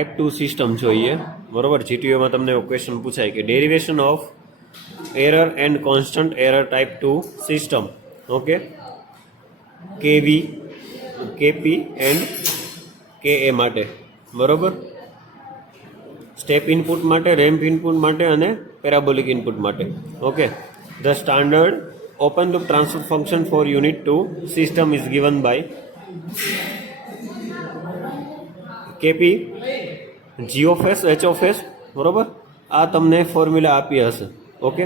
Type 2 system જોઈએ, બરોબર. જીટીયુમાં તમને ક્વેશ્ચન પૂછાય કે derivation of error and constant error type 2 system. Okay, K V, K P and K A માટે, બરોબર. સ્ટેપ ઇનપુટ માટે, રેમ્પ ઇનપુટ માટે અને પેરાબોલિક ઇનપુટ માટે. Okay, the standard open loop transfer function for unit 2 system is given by K P, G of S, H of S, બરોબર. આ તમને formula આપી હશે. ઓકે,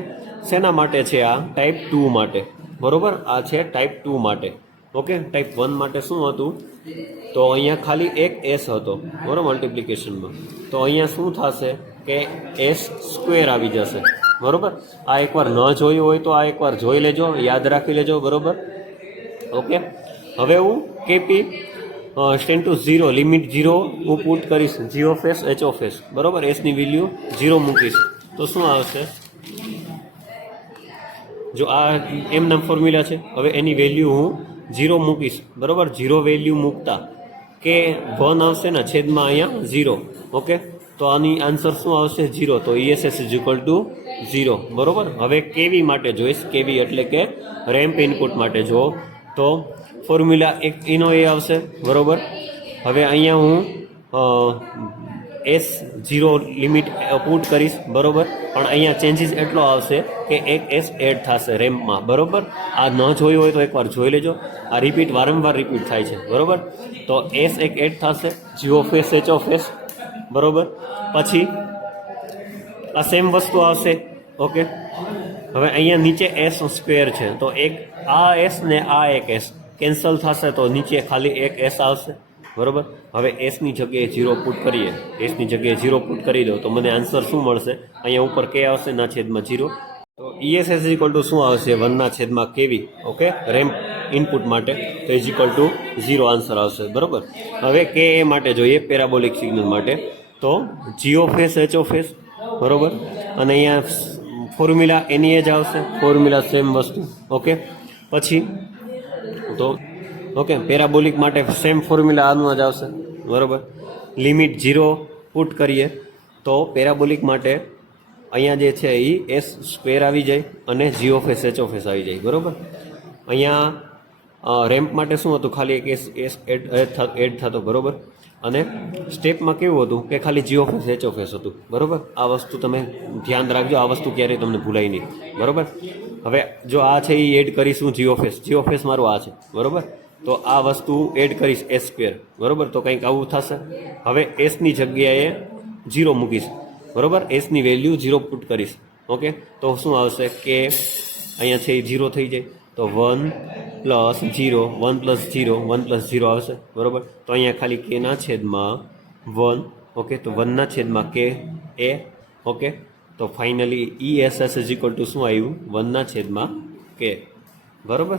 શેના માટે છે આ? ટાઈપ 2 માટે, બરોબર. આ છે ટાઈપ 2 માટે. ઓકે, ટાઈપ 1 માટે શું હતું? તો અહીંયા ખાલી એક એસ હતો, બરોબર, મલ્ટિપ્લિકેશનમાં. તો અહીંયા શું થશે કે એસ સ્ક્વેર આવી જશે, બરોબર. આ એકવાર ન જોયું હોય તો આ એકવાર જોઈ લેજો, યાદ રાખી લેજો, બરોબર. ઓકે, હવે હું કેપી ટેન ટુ 0 લિમિટ 0 હું પુટ કરીશ, G of S, H of S, બરોબર. એસની વેલ્યુ 0 મૂકીશ તો શું આવશે? જો આ એમના ફોર્મ્યુલા છે, હવે એની વેલ્યુ હું 0 મૂકીશ, બરોબર. 0 વેલ્યુ મૂકતા કે 1 આવશે ને છેદમાં અહીંયા 0. ઓકે, તો આની આન્સર શું આવશે? 0. તો ESS ઇઝ ઇક્વલ ટુ 0, બરોબર. હવે કેવી માટે જોઈશ, કેવી એટલે કે રેમ્પ ઇનપુટ માટે જો તો ફોર્મ્યુલા એક એનો એ આવશે, બરોબર. હવે અહીંયા હું એસ 0 લિમિટ પુટ કરીશ, બરોબર. પણ અહીંયા ચેન્જીસ એટલો આવશે કે એક એસ એડ થશે રેમ્પમાં, બરોબર. આ ન જોયું હોય તો એકવાર જોઈ લેજો, આ રિપીટ વારંવાર રિપીટ થાય છે, બરોબર. તો એસ એક એડ થશે, G of S, H of S, બરોબર. પછી આ સેમ વસ્તુ આવશે. ઓકે, હવે અહીંયા નીચે એસ સ્ક્વેર છે, તો એક આ એસ ને આ એક એસ કેન્સલ થશે, તો નીચે ખાલી એક એસ આવશે, બરોબર. હવે એસની જગ્યાએ 0 પુટ કરીએ, એસની જગ્યાએ 0 પુટ કરી દો તો મને આન્સર શું મળશે? અહીંયા ઉપર કે આવશે ના છેદમાં 0. તો ESS ઇક્વલ ટુ શું આવશે? 1 ના છેદમાં કેવી. ઓકે, રેમ્પ ઇનપુટ માટે તો ઇઝ ઇક્વલ ટુ 0 આન્સર આવશે, બરોબર. હવે કે એ માટે જોઈએ, પેરાબોલિક સિગ્નલ માટે, તો G of S, H of S, બરોબર. અને અહીંયા ફોર્મ્યુલા એની એ જ આવશે, ફોર્મ્યુલા સેમ વસ્તુ. ઓકે, પછી તો ઓકે, પેરાબોલિક માટે સેમ ફોર્મ્યુલા આનું જ આવશે, બરોબર. લિમિટ 0 પુટ કરીએ તો પેરાબોલિક માટે અહીંયા જે છે એ એસ સ્ક્વેર આવી જાય અને G of S, H of S આવી જાય, બરોબર. અહીંયા રેમ્પ માટે શું હતું? ખાલી એક એસ એડ થતો, બરોબર. અને સ્ટેપમાં કેવું હતું કે ખાલી G of S, H of S હતું, બરોબર. આ વસ્તુ તમે ધ્યાન રાખજો, આ વસ્તુ ક્યારેય તમને ભૂલાય નહીં, બરોબર. હવે જો આ છે એ એડ કરીશું જી ઓફ એસ મારું આ છે, બરોબર. તો આ વસ્તુ એડ કરીશ એસ સ્ક્વેર, બરોબર. તો કંઈક આવું થશે. હવે એસની જગ્યાએ 0 મૂકીશ, બરોબર. એસની વેલ્યુ 0 પુટ કરીશ. ઓકે, તો શું આવશે કે અહીંયા છે એ 0 થઈ જાય, તો 1 પ્લસ 0, 1 પ્લસ 0, 1 પ્લસ 0 આવશે, બરોબર. તો અહીંયા ખાલી કે ના છેદમાં 1. ઓકે, તો 1 ના છેદમાં કે એ. ઓકે, તો finally ESS is equal to શું આવ્યું? 1 ના છેદમાં કે, બરોબર.